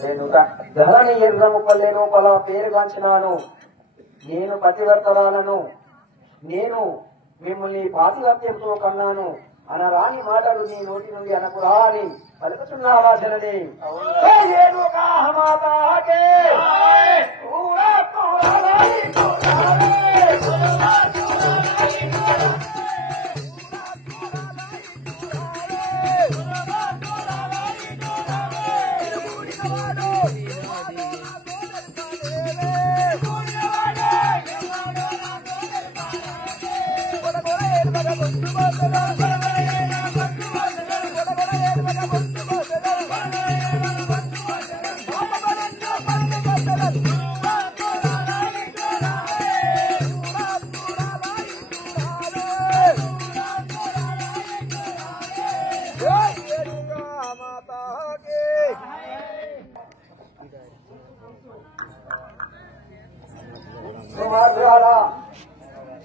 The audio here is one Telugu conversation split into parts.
నేను ధరణి ఎర్రము పల్లె లోపల పేరుగాంచినాను. నేను పతివర్తరాలను, నేను మిమ్మల్ని పాతివర్త్యంతో కన్నాను అనరాని మాటలు నీ నోటి నుండి అనకురా అని పలుకుతున్నావా జనని?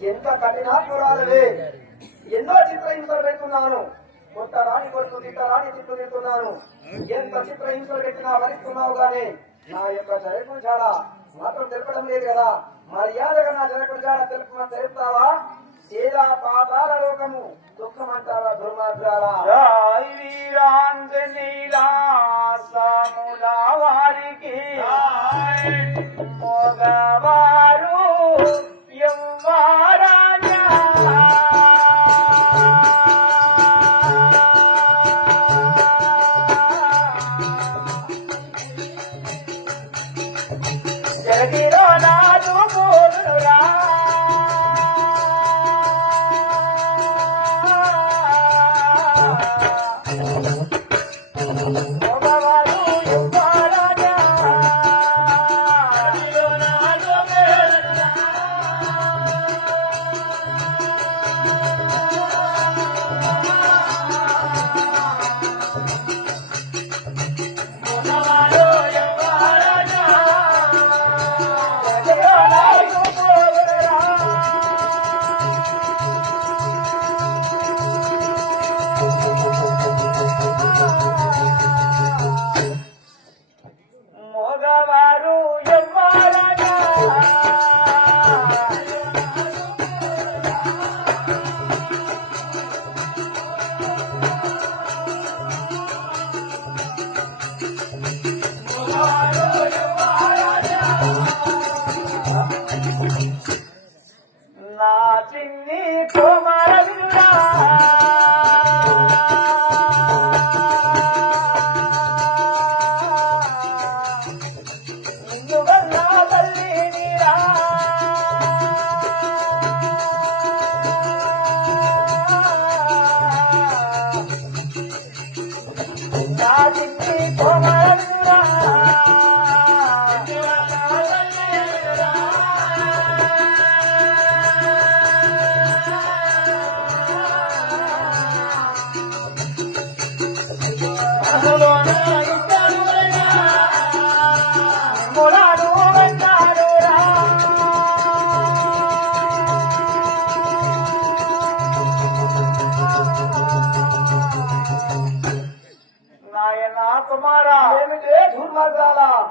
ఎంత కఠినాత్మురాలవే, ఎన్నో చిత్రహింసలు పెడుతున్నాను. కొట్టరాని కొట్టు, తిట్టరాని తిట్టు తింటున్నాను. ఎంత చిత్రహింసలు పెట్టినా భరిస్తున్నావు గానీ నా యొక్క జనకుడు జాడ మాత్రం తెలపడం లేదు కదా. మర్యాదగా నా జనకుడు జాడ తెలుపుతావా? సేదా పాతాల లోకము దుఃఖమంటారా దుర్మార్గాలా? వారికి మగవారు ఎవ్వరానా జగతిలో నాదు పోరురా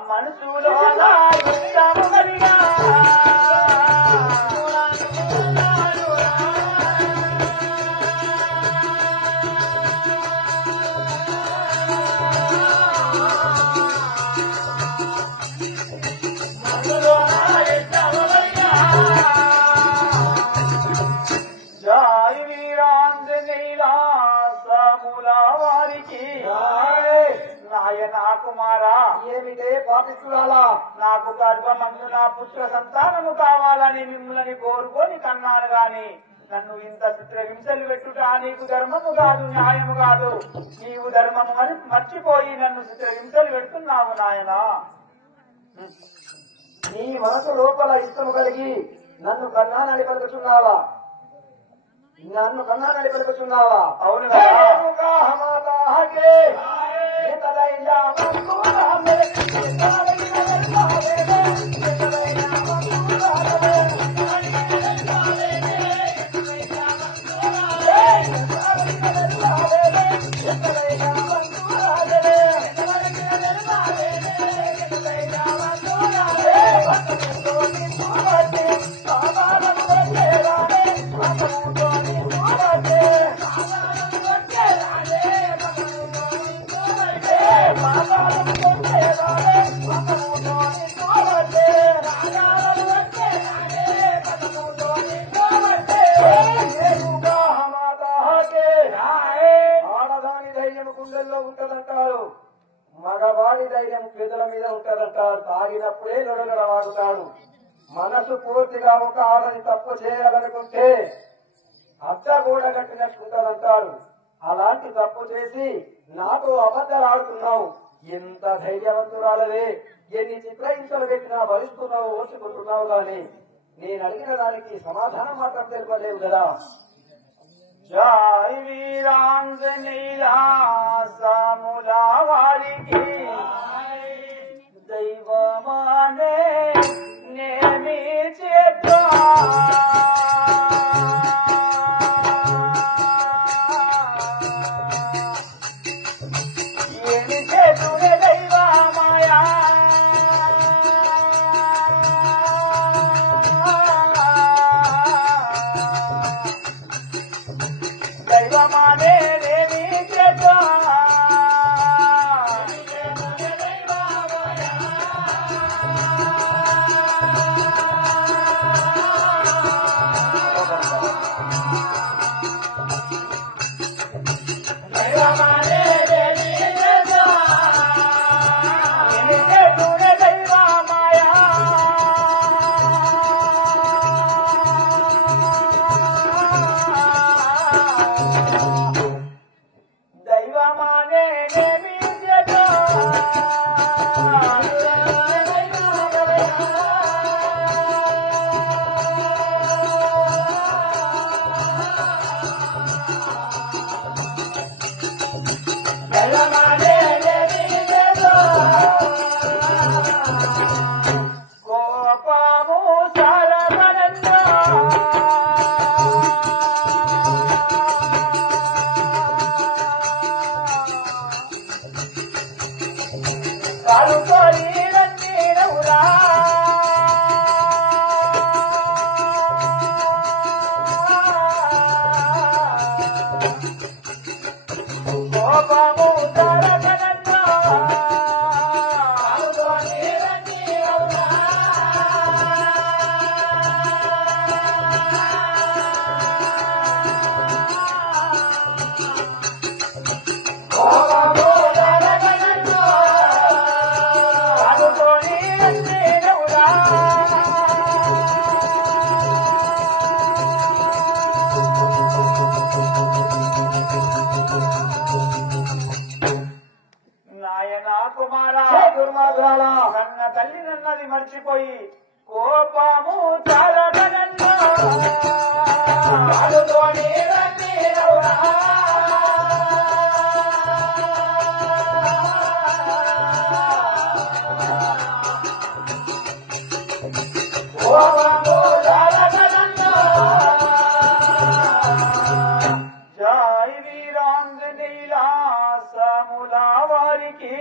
మనసులో ఏమిటే పాపిస్తురాలా? నాకు గర్భమందు నా పుత్ర సంతానము కావాలని మిమ్మల్ని కోరుకొని కన్నాను గాని నన్ను ఇంత చిత్ర హింసలు పెట్టుట నీకు ధర్మము కాదు, న్యాయము కాదు. నీవు ధర్మము అని మర్చిపోయి నన్ను చిత్ర హింసలు పెడుతున్నావు నాయనా. నీ మనసు లోపల ఇష్టము కలిగి నన్ను కన్నానని పలుకుతున్నావా? నన్ను కన్నానని పలుకుతున్నావా? అవును మగవాడి ధైర్యం పెదల మీద ఉంటదంటారు. తాగినప్పుడే లొడగడవాడుతాడు. మనసు పూర్తిగా ఒక ఆడని తప్పు చేయాలనుకుంటే అద్దగూడ కట్టినట్టుంటదంటారు. అలాంటి తప్పు చేసి నాతో అబద్ధాలు ఆడుతున్నావు. ఎంత ధైర్యవంతురాలవే! ఎన్ని చిత్రహింసలు పెట్టినా భరిస్తున్నావు, ఓర్చుకుంటున్నావు గాని నేను అడిగిన దానికి సమాధానం మాత్రం తెలుపలేవు కదా. జై వీరాంజనేయ సాములా వారికి దైవమానే నేమి చేద్దా ఏమి చేతునే దైవమాయా దైవమానే నేమి చేద్దా కన్న తల్లి నన్నది మర్చిపోయి కోపము చాలగనన్నా జై వీరాంజనేయ సాములా వారికి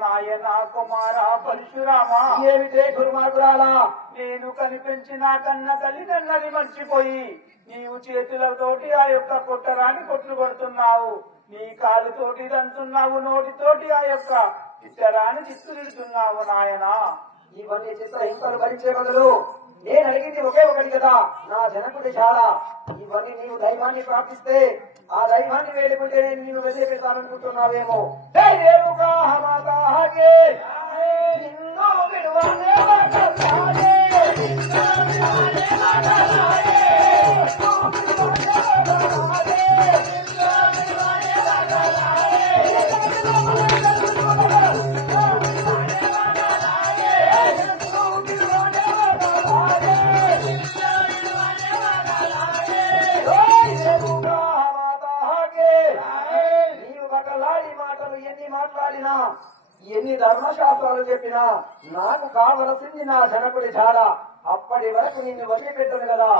నాయన కుమార పరశురామ ఏమిటే దుర్మార్గురాలా, నేను కనిపించిన కన్న తల్లిదండ్రులని మర్చిపోయి నీవు చేతులతోటి ఆ యొక్క కొట్టరాని కొట్లు కొడుతున్నావు, నీ కాలుతోటి దంతున్నావు, నోటితోటి ఆ యొక్క ఇతరాన్ని చిత్తులుతున్నావు. నాయన ఇవన్నీ చిత్రహింసలు భరించే బదులు నేను అడిగింది ఒకే ఒకటి కదా, నా జనకుడి చాలా. ఇవన్నీ నీవు దైవాన్ని ప్రార్థిస్తే ఆ దైవాన్ని వేడుకుంటే నేను నిన్ను వెళ్ళిపెడతాననుకుంటున్నావేమో. మాట్లాడినా ఎన్ని ధర్మశాస్త్రాలు చెప్పినా నాకు కావలసింది నా జనకుడి చాలా. అప్పటి వరకు నిన్ను వదిలిపెట్టను కదా.